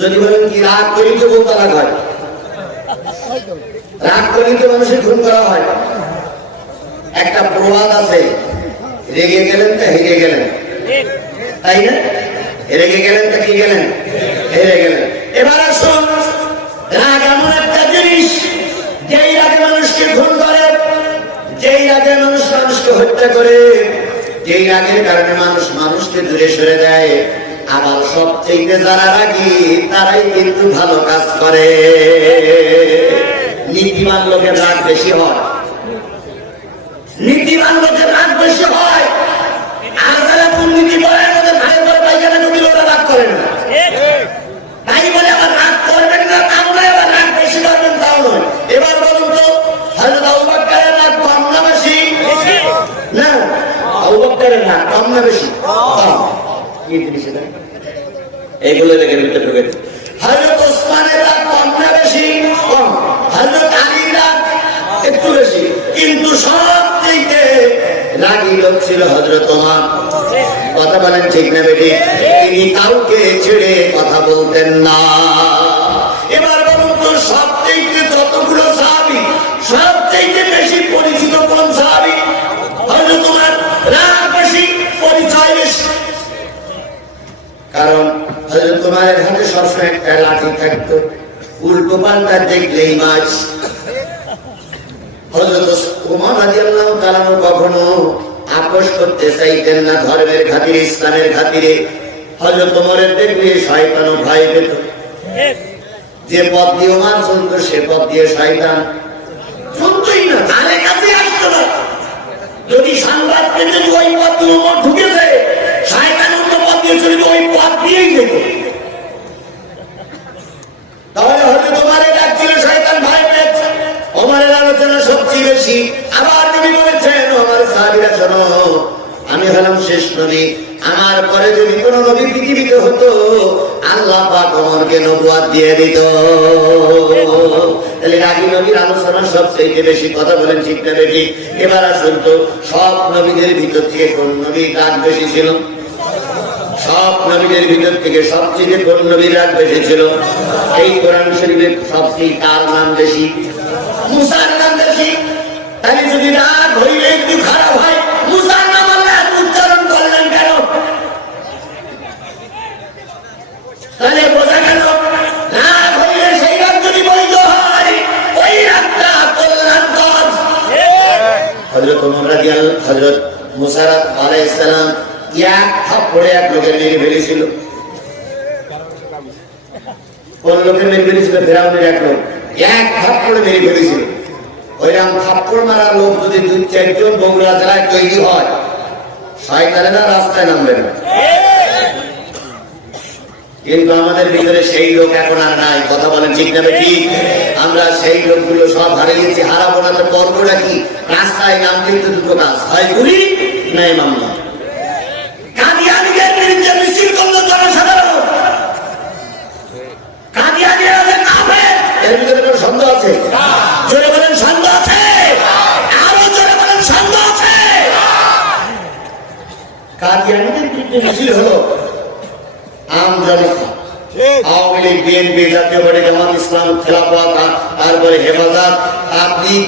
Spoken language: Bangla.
যদি বলেন কি রাগ করি তো বউ তালাক হয়, রাগ করি তো মানুষের খুন করা হয়। একটা প্রবাদ আছে, রেগে গেলেন তা হেরে গেলেন, তাই না? রেগে গেলেন তা কি গেলেন? হেরে গেলেন। এবার আসুন, রাগ এমন একটা জিনিস, যেই রাগে মানুষকে খুন করে, যেই রাগে মানুষ মানুষকে হত্যা করে, যেই রাগের কারণে মানুষ মানুষকে দূরে সরে দেয়। আবার সবচেয়ে যারা রাগী তারাই কিন্তু ভালো কাজ করে। নীতিমান লোকের রাগ বেশি হয়, নীতিমান লোকের রাগ বেশি হয়। আর যারা দুর্নীতি করে ওদের ভাই করে পাইখানা ঢুকিল ওরা রাগ করেন না, তাই বলে আবার রাগ করবেন না তাও নয়, আবার রাগ বেশি করবেন তাও নয়। এবার বলুন তো, হযরত আবু বকরের রাগ কম না বেশি? না, আবু বকরের রাগ কম না বেশি? কম। কি জিনিস এটা? এইগুলো দেখে ভিতরে ঢুকে। হযরত ওসমানের রাগ কম না বেশি? কম। হযরত আলীর রাগ একটু বেশি, কিন্তু সবথেকে রাগী লোক ছিল হযরত ওমর। কথা বলেন ঠিক না বেটি? তিনি কাউকে ছেড়ে কথা বলতেন না। এবার বলুন তো, সবথেকে যতগুলো সাহাবী সবথেকে বেশি পরিচিত কোন সাহাবী? হযরত ওমর। রাগ বেশি, পরিচয় বেশি। কারণ হযরত ওমরের হাতে সবসময় একটা লাঠি থাকতো, উল্টো পাল্টা দেখলেই মাছ। হযরত ওমর রাদিয়াল্লাহু তাআলা কখনো আপোষ করতে চাইতেন না ধর্মের খাতিরে, ইসলামের খাতিরে। হযরত ওমরের দেখলে শয়তানও ভয় পেত। যে পথ দিয়ে ওমর চলত সে পথ দিয়ে শয়তান চলতই না, ধারে কাছে আসতো না। যদি সংবাদ পেতেন ওই পথ দিয়ে ওমর ঢুকেছে, শয়তান অন্য পথ দিয়ে চলবে, ওই পথ দিয়েই যেত। তাহলে হযরত ওমরের রাগ ছিল, শয়তান ভয় পেয়েছে। ওমরের আলোচনা সবচেয়ে বেশি। আবার নবী বলেছেন, ওমর সাহাবীরা শোনো, আমি হলাম শেষ নবী, আমার পরে যদি কোন নবী পৃথিবীতে হতো আল্লাহ পাক ওমরকে নবুয়ত দিয়ে দিত। তাহলে রাগী নবীর আলোচনা সবচেয়ে বেশি। কথা বলেন ঠিক না বেশি? এবার আসুন তো, সব নবীদের ভিতর থেকে কোন নবীর রাগ বেশি ছিল? সব নবীদের ভিতর থেকে সবচেয়ে কোন নবীর রাগ বেশি ছিল? এই কোরআন শরীফের সবচেয়ে কার নাম বেশি? মুসার নাম বেশি। তাহলে যদি রাগ হইলে একটু খারাপ হয়, মুসার নাম আল্লাহ উচ্চারণ করলেন কেন? তাহলে বোঝা গেল, রাগ হইলে সেই রাগ যদি বৈধ হয়, ওই রাগটা কল্যাণকর। হযরত ওমর রাদিয়াল্লাহু, হযরত মুসা আলাইহিস সালাম এক থাপ্পড়ে এক লোকের মেরে ফেলেছিল। কোন লোকের মেরে ফেলেছিল? ফেরাউনের এক লোক এক থাপ্পড়ে মেরে ফেলেছিল। ওইরকম থাপ্পড় মারা লোক যদি 2-4 জন বগুড়া জেলায় তৈরি হয়, শয়তানেরা রাস্তায় নামবে না। কিন্তু আমাদের ভিতরে সেই লোক এখন আর নাই। কথা বলেন ঠিক না ঠিক? আমরা সেই লোকগুলো সব হারিয়েছি। হারাবো না তো করবোটা কি? রাস্তায় নামতে তো দুটো কাজ, হয় গুলি নাই মামলা। কাদিয়ানীদের বিরুদ্ধে মিছিল করলো জনসাধারণ, কাদিয়ানীরা যে কাফের, এর ভিতরে কোনো সন্দেহ আছে? জোরে বলেন সন্দেহ আছে? আরো জোরে বলেন সন্দেহ আছে? কাদিয়ানীদের বিরুদ্ধে মিছিল হলো আম জনতা, আওয়ামী লীগ, বিএনপি, জাতীয় পার্টি, জামাত ইসলাম, খেলাফত, তারপরে হেফাজত, তাবলীগ